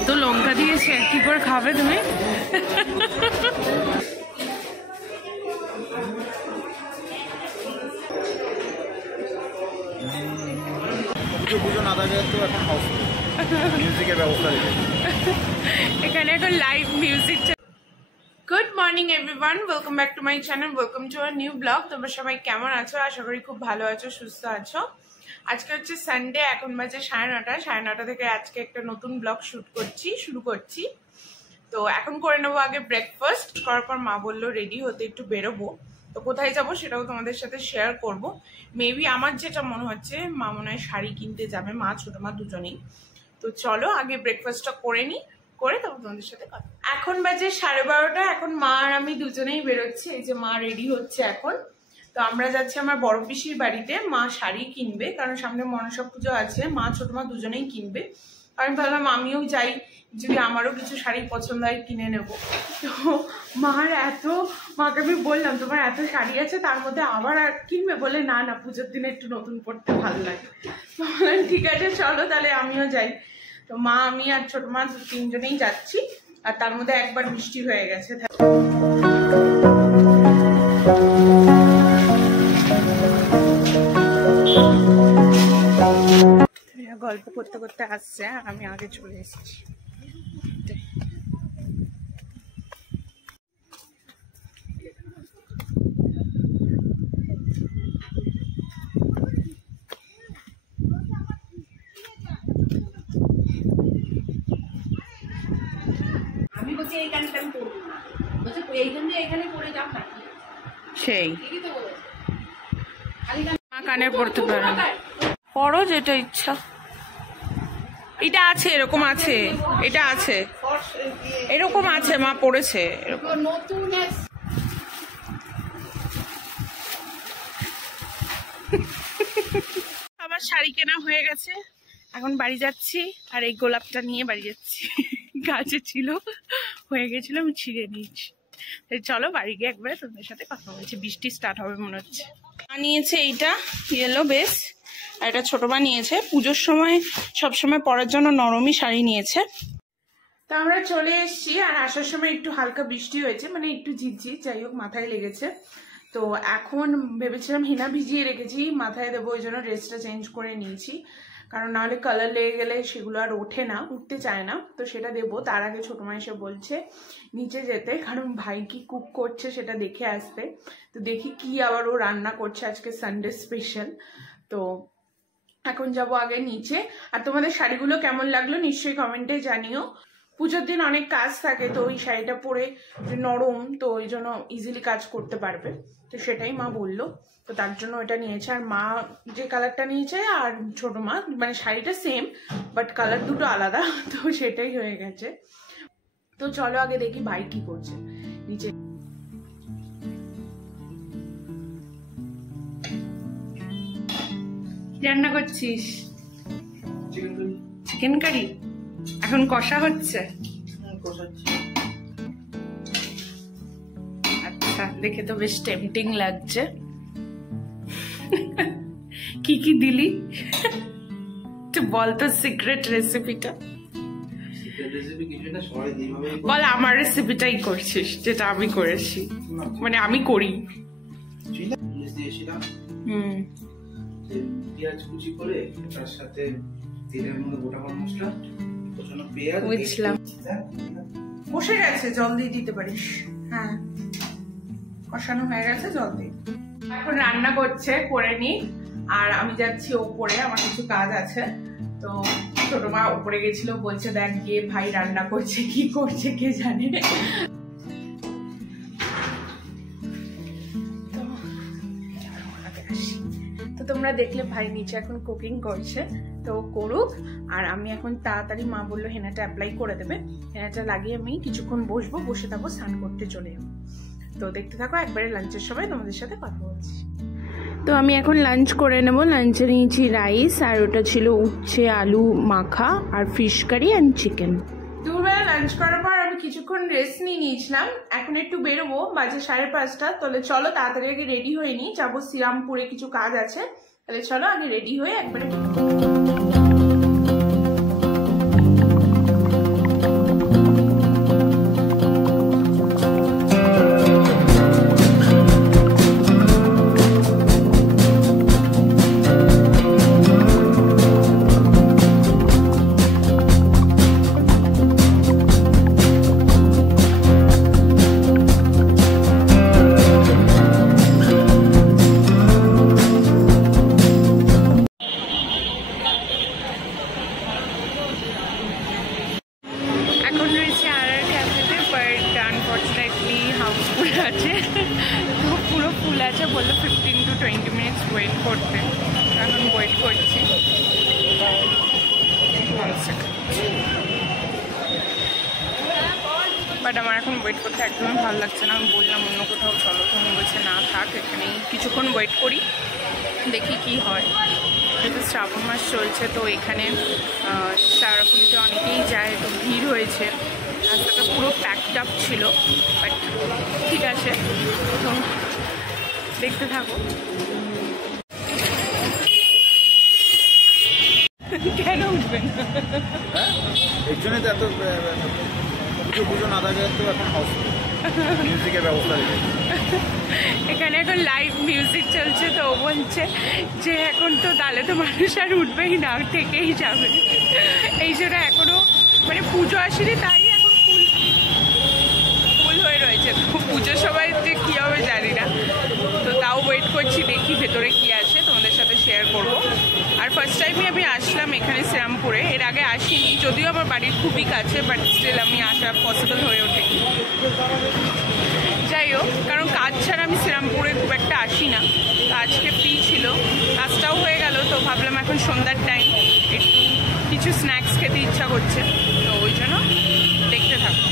এত লঙ্কা দিয়েছে, কি করে খাবে তুমি? এখানে এখন live music. Good morning everyone, welcome back to my channel, welcome to our new blog. তোমরা সবাই কেমন আছো? আশা করি খুব ভালো আছো, সুস্থ আছো। আজকে হচ্ছে সানডে, এখন বাজে 9:30। 9:30 থেকে আজকে একটা নতুন ব্লগ শুরু করছি। তো এখন করে নেবো আগে ব্রেকফাস্ট। করার পর মা বললো রেডি হতে, একটু বেরোবো। তো কোথায় যাবো সেটাও তোমাদের সাথে শেয়ার করব। মেবি আমার যেটা মনে হচ্ছে, মা মনে হয় শাড়ি কিনতে যাবে, মা ছোট মা দুজনেই। তো চলো আগে ব্রেকফাস্টটা করে নিই, করে তখন তোমাদের সাথে কথা। এখন বাজে 12:30। এখন মা আর আমি দুজনেই বেরোচ্ছি। এই যে মা রেডি হচ্ছে এখন। তো আমরা যাচ্ছি আমার বড় পিসির বাড়িতে। মা শাড়ি কিনবে, কারণ সামনে মনসা পুজো আছে। মা ছোট মা দুজনেই কিনবে। আমি ভাবলাম আমিও যাই, যদি আমারও কিছু শাড়ি পছন্দ হয় কিনে নেব। তো মাকে আমি বললাম তোমার এত শাড়ি আছে, তার মধ্যে আবার আর কিনবে? বলে না না, পুজোর দিনে একটু নতুন পড়তে ভালো লাগে। তো বললাম ঠিক আছে চলো তাহলে আমিও যাই। তো মা, আমি আর ছোট মা তিনজনেই যাচ্ছি। আর তার মধ্যে একবার বৃষ্টি হয়ে গেছে। গল্প করতে করতে আসছে, আমি আগে চলে এসেছি। আমি বলছি এই গানটা আমি করবো না, বলছে এই গান দিয়ে এখানে পড়ে যাও না, সেই ঠিকই তো বলেছে। কানে পড়তে পারে, পড়ো যেটা ইচ্ছা। এটা আছে, এরকম আছে, এটা আছে, এরকম আছে, মা পড়েছে নতুন। আমার শাড়ি কেনা হয়ে গেছে, এখন বাড়ি যাচ্ছি। আর এই গোলাপটা নিয়ে বাড়ি যাচ্ছি, গাছে ছিল, হয়ে গেছিল, আমি ছিঁড়ে নিয়েছি। চলো বাড়ি গিয়ে একবারে তোমাদের সাথে কথা বলছি। বৃষ্টি স্টার্ট হবে মনে হচ্ছে। মা নিয়েছে এইটা ইয়েলো বেশ, আর এটা ছোট মা নিয়েছে। পুজোর সময় সবসময় পরার জন্য নরমই শাড়ি নিয়েছে। তো আমরা চলে এসেছি। আর আসার সময় একটু হালকা বৃষ্টি হয়েছে, মানে একটু ঝিরঝির, যাই হোক মাথায় লেগেছে। তো এখন ভেবেছিলাম হেনা ভিজিয়ে রেখেছি, মাথায় দেবো, ওই জন্য ড্রেসটা চেঞ্জ করে নিয়েছি। কারণ নাহলে কালার লেগে গেলে সেগুলো আর ওঠে না, উঠতে চায় না। তো সেটা দেবো। তার আগে ছোট মা এসে বলছে নিচে যেতে, কারণ ভাই কি কুক করছে সেটা দেখে আসতে। তো দেখি কি আবার ও রান্না করছে আজকে, সানডে স্পেশাল। তো এখন যাব আগে নিচে। আর তোমাদের শাড়িগুলো কেমন লাগলো নিশ্চয়ই কমেন্টে জানিও। পুজোর দিন অনেক কাজ থাকে, তো ওই শাড়িটা পরে নরম, তো ওই জন্য ইজিলি কাজ করতে পারবে। তো সেটাই মা বললো, তো তার জন্য ওইটা নিয়েছে। আর মা যে কালারটা নিয়েছে আর ছোট মা, মানে শাড়িটা সেম বাট কালার দুটো আলাদা, তো সেটাই হয়ে গেছে। তো চলো আগে দেখি ভাই কি করছে নিচে। রান্না করছিস? চিকেন কারি এখন কষা হচ্ছে। আচ্ছা, দেখে তো বেশ টেম্পটিং লাগছে। কি কি দিলি তুই বল তো, সিক্রেট রেসিপিটা বল। আমার রেসিপিটাই করছিস, যেটা আমি করেছি, মানে আমি করি। পেঁয়াজ কুচি করে তার সাথে তেলের মধ্যে গোটা গরম মশলা, কষানো পেঁয়াজ, বুঝলাম। বসে গেছে, জল দিয়ে দিতে পারিস। হ্যাঁ, কষানো হয়ে গেছে, জল দিয়ে। এখন রান্না করছে, করে নি। আর আমি যাচ্ছি ওপরে, আমার কিছু কাজ আছে। তো ছোট মা ওপরে গেছিল, বলছে দেখ গিয়ে ভাই রান্না করছে, কি করছে কে জানে। তো তোমরা দেখলে ভাই নিচে এখন কুকিং করছে, তো করুক। আর আমি এখন তাড়াতাড়ি, মা বললো হেনাটা অ্যাপ্লাই করে দেবে, হেনাটা লাগিয়ে আমি কিছুক্ষণ বসবো, বসে থাকবো, স্নান করতে চলে যাবো। তো দেখতে থাকো, একবারে লাঞ্চের সময় তোমাদের সাথে কথা বলছি। তো আমি এখন লাঞ্চ করে নেবো। লাঞ্চে নিয়েছি রাইস, আর ওটা ছিল উচ্ছে আলু মাখা, আর ফিশ কারি অ্যান্ড চিকেন। দুপুরবেলা লাঞ্চ করার পর আমি কিছুক্ষণ রেস্ট নিয়েছিলাম। এখন একটু বেরোবো, বাজে 5:30। তাহলে চলো তাড়াতাড়ি আগে রেডি হয়ে নিই, যাবো শ্রীরামপুরে, কিছু কাজ আছে। তাহলে চলো আগে রেডি হয়ে একবারে ওয়েট করতে, এখন ওয়েট করছি। বাট আমার এখন ওয়েট করতে একদমই ভালো লাগছে না। আমি বললাম অন্য কোথাও চলো, তুমি বলছে না থাক এখানেই কিছুক্ষণ ওয়েট করি, দেখি কি হয়। যেহেতু শ্রাবণ মাস চলছে তো এখানে শ্যাওড়াফুলিতে অনেকেই যায়, তো ভিড় হয়েছে, রাস্তাটা পুরো প্যাকড আপ ছিল। বাট ঠিক আছে, তো দেখতে থাকো। কেন উঠবেন? এর জন্য তো এত পুজো না থাকে, তো এখন মিউজিকের ব্যবস্থা রেখেছে। এখানে এখন লাইভ মিউজিক চলছে, তো ও বলছে যে এখন তো তাহলে তো মানুষ আর উঠবেই না, থেকেই যাবে। এই জন্য এখনো মানে পুজো আসেনি, তাই এখন ফুল হয়ে রয়েছে। তো পুজোর সময় যে কী হবে জানি না, তো তাও ওয়েট করছি, দেখি ভেতরে কি আছে, তোমাদের সাথে শেয়ার করব। আর ফার্স্ট টাইমে আমি আসলাম এখানে শ্রীরামপুরে, এর আগে আসিনি, যদিও আমার বাড়ির খুবই কাছে, বাট স্টিল আমি আসা পসিবল হয়ে ওঠেনি। যাই হোক, কারণ কাজ ছাড়া আমি শ্রীরামপুরে খুব একটা আসি না, তো আজকে ফ্রি ছিল, কাজটাও হয়ে গেল, তো ভাবলাম এখন সন্ধ্যার টাইম একটু কিছু স্ন্যাক্স খেতে ইচ্ছা করছে, তো ওই জন্য দেখতে থাকো।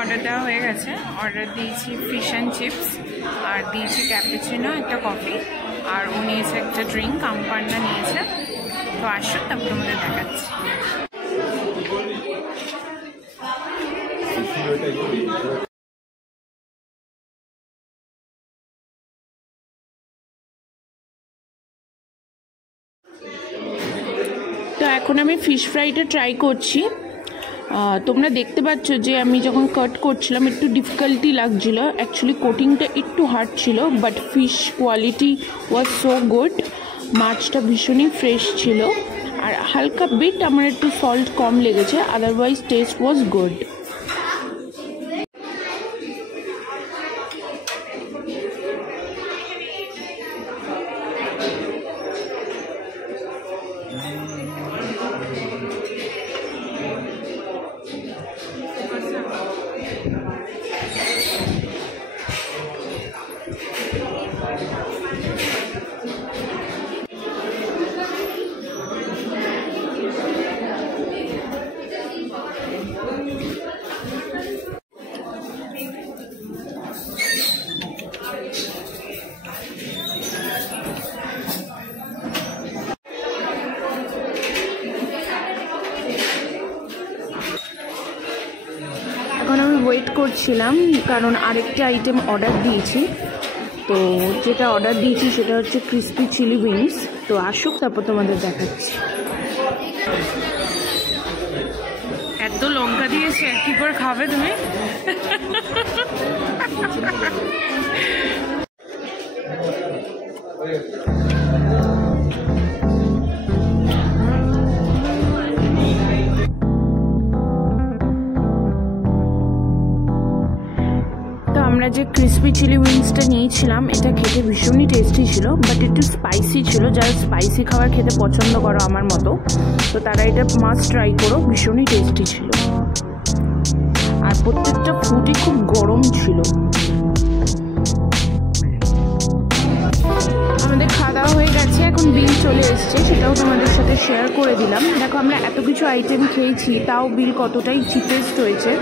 অর্ডার দেওয়া হয়ে গেছে। অর্ডার দিয়েছি ফিশ অ্যান্ড চিপস, আর দিয়েছি ক্যাপুচিনো, একটা কফি, আর ও নিয়েছে একটা ড্রিঙ্ক, আমপান্না নিয়েছে। তো আসুন, তারপর তোমাদের দেখাচ্ছি। তো এখন আমি ফিশ ফ্রাইটা ট্রাই করছি। তোমরা দেখতে পাচ্ছ যে আমি যখন কাট করছিলাম একটু ডিফিকাল্টি লাগছিল, অ্যাকচুয়ালি কোটিংটা একটু হার্ড ছিল, but fish quality was so good. মাছটা ভীষণই ফ্রেশ ছিল, আর হালকা বিট আমার একটু সল্ট কম লেগেছে, আদারওয়াইজ টেস্ট ওয়াজ গুড। এখন আমি ওয়েট করছিলাম, কারণ আরেকটা আইটেম অর্ডার দিয়েছি। তো যেটা অর্ডার দিয়েছি সেটা হচ্ছে ক্রিসপি চিলি উইংস। তো আসুক, তারপর তোমাদের দেখাচ্ছি। এত লং লঙ্কা দিয়েছে, কি করে খাবে তুমি? আমরা যে ক্রিসপি চিলি উইংসটা নিয়েছিলাম এটা খেতে ভীষণই টেস্টি ছিল, বাট একটু স্পাইসি ছিল। যারা স্পাইসি খাবার খেতে পছন্দ করো আমার মতো, তো তারা এটা মাস্ট ট্রাই করো, ভীষণই টেস্টি ছিল। আর প্রত্যেকটা ফুডই খুব গরম ছিল। আমাদের খাওয়া দাওয়া হয়ে গেছে, এখন বিল চলে এসছে, সেটাও তোমাদের সাথে শেয়ার করে দিলাম। দেখো আমরা এত কিছু আইটেম খেয়েছি, তাও বিল কতটাই চিপেস্ট হয়েছে,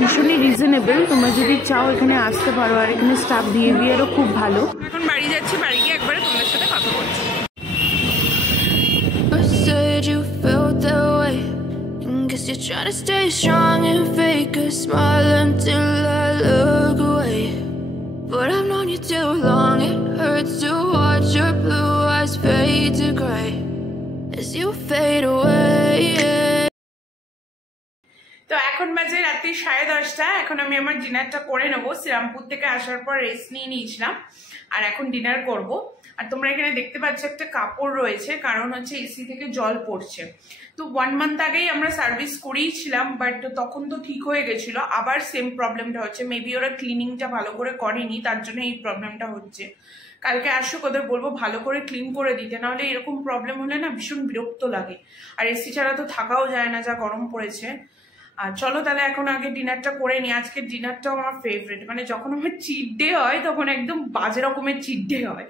ভীষণই রিজনেবল। তোমরা যদি চাও এখানে আসতে পারো, আর এখানে স্টাফ বিহেভিয়ারও খুব ভালো। এখন বাড়ি যাচ্ছি, বাড়ি গিয়ে একবারে তোমাদের সাথে কথা বলছি। Guess you're trying to stay strong and fake a smile until I look away. But I've known you too long, it hurts to watch your blue eyes fade to gray as you fade away. তো এখন বাজে রাত্রি 10:30। এখন আমি আমার ডিনারটা করে নেবো। শ্রীরামপুর থেকে আসার পর রেস্ট নিয়ে নিয়েছিলাম, আর এখন ডিনার করব। আর তোমরা এখানে দেখতে পাচ্ছ একটা কাপড় রয়েছে, কারণ হচ্ছে এসি থেকে জল পড়ছে। তো 1 মান্থ আগেই আমরা সার্ভিস করেইছিলাম, বাট তখন তো ঠিক হয়ে গেছিল, আবার সেম প্রবলেমটা হচ্ছে। মেবি ওরা ক্লিনিংটা ভালো করে করেনি, তার জন্য এই প্রবলেমটা হচ্ছে। কালকে আসুক, ওদের বলবো ভালো করে ক্লিন করে দিতে, নাহলে এরকম প্রবলেম হলে না ভীষণ বিরক্ত লাগে। আর এসি ছাড়া তো থাকাও যায় না, যা গরম পড়েছে। আর চলো তাহলে এখন আগে ডিনারটা করে নিই। আজকের ডিনারটাও আমার ফেভারিট, মানে যখন আমার চিট ডে হয় তখন একদম বাজে রকমের চিট ডে হয়।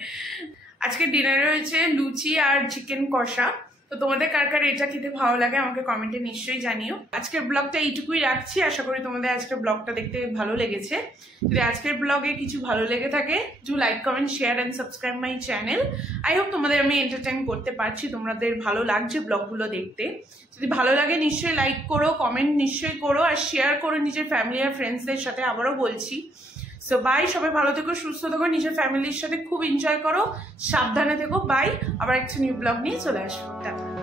আজকে ডিনারে রয়েছে লুচি আর চিকেন কষা। তো তোমাদের কার কার এটা খেতে ভালো লাগে আমাকে কমেন্টে নিশ্চয়ই জানিও। আজকের ব্লগটা এইটুকুই রাখছি, আশা করি তোমাদের আজকের ব্লগটা দেখতে ভালো লেগেছে। যদি আজকের ব্লগে কিছু ভালো লেগে থাকে, do like, comment, share and subscribe my channel. I hope তোমাদের আমি এন্টারটেইন করতে পারছি, তোমাদের ভালো লাগছে ব্লগগুলো দেখতে। যদি ভালো লাগে নিশ্চয়ই লাইক করো, কমেন্ট নিশ্চয়ই করো, আর শেয়ার করো নিজের ফ্যামিলি আর ফ্রেন্ডসদের সাথে। আবারও বলছি, সো বাই, সবাই ভালো থেকো, সুস্থ থেকো, নিজের ফ্যামিলির সাথে খুব এনজয় করো, সাবধানে থেকো। বাই, আবার একটা নিউ ব্লগ নিয়ে চলে আসবো। টাটা।